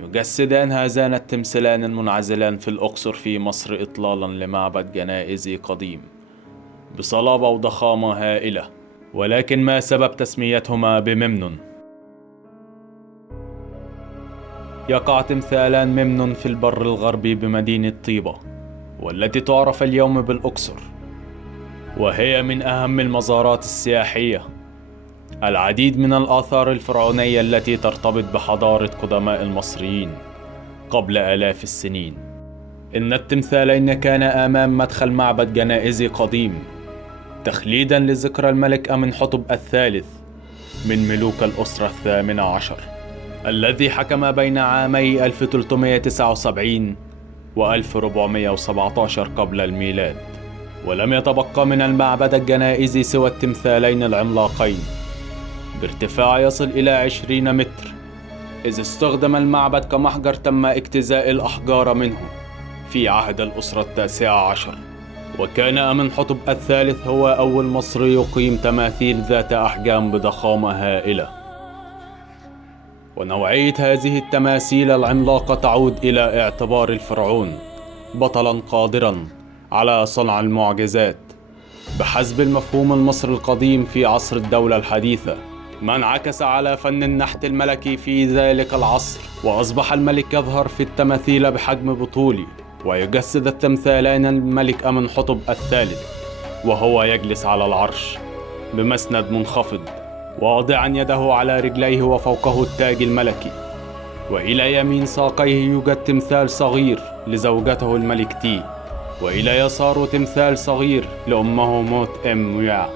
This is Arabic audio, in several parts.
يجسدان هذان التمثالان المنعزلان في الأقصر في مصر إطلالا لمعبد جنائزي قديم بصلابة وضخامة هائلة. ولكن ما سبب تسميتهما بممنون؟ يقع تمثالان ممنون في البر الغربي بمدينة طيبة، والتي تعرف اليوم بالأقصر، وهي من أهم المزارات السياحية. العديد من الآثار الفرعونية التي ترتبط بحضارة قدماء المصريين قبل آلاف السنين. إن التمثالين كانا أمام مدخل معبد جنائزي قديم، تخليدا لذكرى الملك أمنحتب الثالث من ملوك الأسرة الثامنة عشر، الذي حكم بين عامي 1379 و 1417 قبل الميلاد. ولم يتبقى من المعبد الجنائزي سوى التمثالين العملاقين بارتفاع يصل إلى 20 متر، إذ استخدم المعبد كمحجر تم اجتزاء الأحجار منه في عهد الأسرة التاسعة عشر. وكان أمنحتب الثالث هو أول مصري يقيم تماثيل ذات أحجام بضخامة هائلة. ونوعية هذه التماثيل العملاقة تعود إلى اعتبار الفرعون بطلاً قادراً على صنع المعجزات بحسب المفهوم المصري القديم في عصر الدولة الحديثة، ما انعكس على فن النحت الملكي في ذلك العصر. وأصبح الملك يظهر في التماثيل بحجم بطولي، ويجسد التمثالين الملك أمنحتب الثالث وهو يجلس على العرش بمسند منخفض واضعا يده على رجليه وفوقه التاج الملكي، وإلى يمين ساقيه يوجد تمثال صغير لزوجته الملك تي، وإلى يساره تمثال صغير لأمه موت ميا.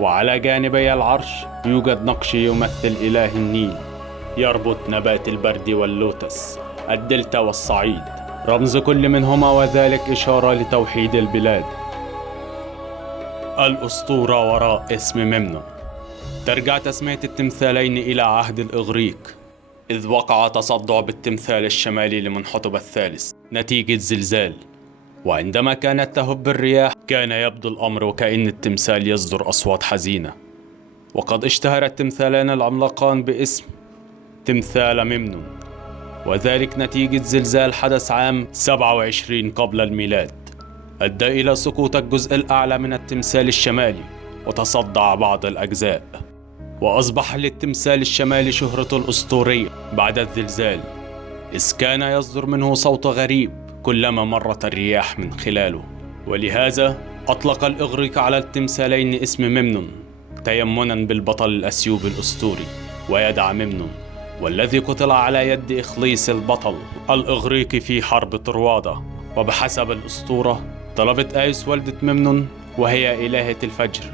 وعلى جانبي العرش يوجد نقش يمثل إله النيل يربط نبات البرد واللوتس، الدلتا والصعيد، رمز كل منهما وذلك إشارة لتوحيد البلاد. الأسطورة وراء اسم ممنون. ترجع تسمية التمثالين إلى عهد الإغريق، إذ وقع تصدع بالتمثال الشمالي لمنحتب الثالث نتيجة زلزال، وعندما كانت تهب الرياح كان يبدو الأمر وكأن التمثال يصدر أصوات حزينة. وقد اشتهر التمثالان العملاقان باسم تمثال ممنون، وذلك نتيجة زلزال حدث عام 27 قبل الميلاد أدى إلى سقوط الجزء الأعلى من التمثال الشمالي وتصدع بعض الأجزاء، وأصبح للتمثال الشمالي شهرته الأسطورية بعد الزلزال، إذ كان يصدر منه صوت غريب كلما مرت الرياح من خلاله. ولهذا أطلق الإغريق على التمثالين اسم ممنون تيمنا بالبطل الأثيوبي الأسطوري ويدع ممنون، والذي قتل على يد إخليس البطل الإغريقي في حرب طروادة. وبحسب الأسطورة طلبت آيس والدة ممنون، وهي إلهة الفجر،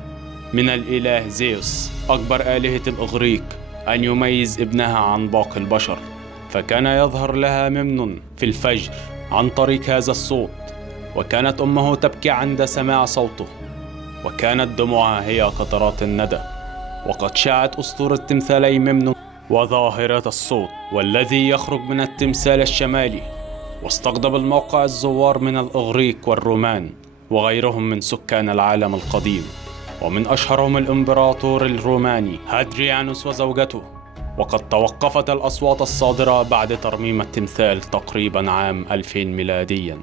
من الإله زيوس أكبر آلهة الإغريق أن يميز ابنها عن باقي البشر، فكان يظهر لها ممنون في الفجر عن طريق هذا الصوت، وكانت أمه تبكي عند سماع صوته، وكانت دموعها هي قطرات الندى. وقد شاعت أسطورة تمثالي ممنون وظاهرة الصوت والذي يخرج من التمثال الشمالي، واستقطب الموقع الزوار من الإغريق والرومان وغيرهم من سكان العالم القديم، ومن أشهرهم الإمبراطور الروماني هادريانوس وزوجته. وقد توقفت الأصوات الصادرة بعد ترميم التمثال تقريبا عام 2000 ميلاديا.